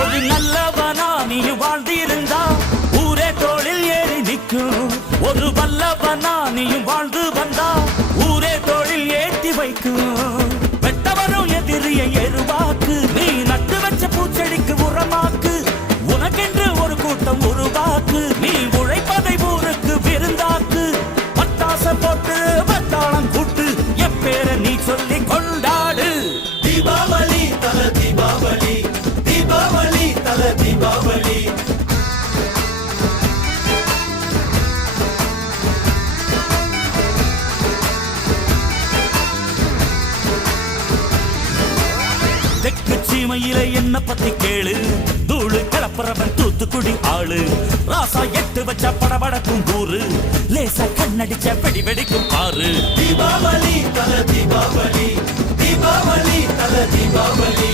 ஒரு நல்லவனா நீ வாழ்ந்திருந்தா ஊரே தோளில் ஏறி நிற்கும். ஒரு வல்லவனா நீயும் வாழ்ந்து வந்தா ஊரே தோளில் ஏற்றி வைக்கும். வெட்டவரும் எதிரியை எருவாக்கு, நீ நட்டு வச்ச பூச்செடிக்கு உரமாக்கு. உனக்கென்று ஒரு கூட்டம் உருவாக்கு, நீ உழைப்பதை ஊருக்கு விருந்தாக்கு. பட்டாச போட்டு வட்டாளம் கூட்டு எப்பேர நீ சொல்லி கொண்டாடு. தீபாவளி தல தீபாவளி, தீபாவளி தல தீபாவளி. தெற்கு சீமையில என்ன பத்தி கேளு, தூளு கிளப்புறவன் தூத்துக்குடி ஆளு. ராசா எட்டு வச்ச படபடக்கும் கூறு, லேசா கண்ணடிச்ச வெடி வெடிக்கும் பாரு. தீபாவளி தல தீபாவளி, தீபாவளி தல தீபாவளி.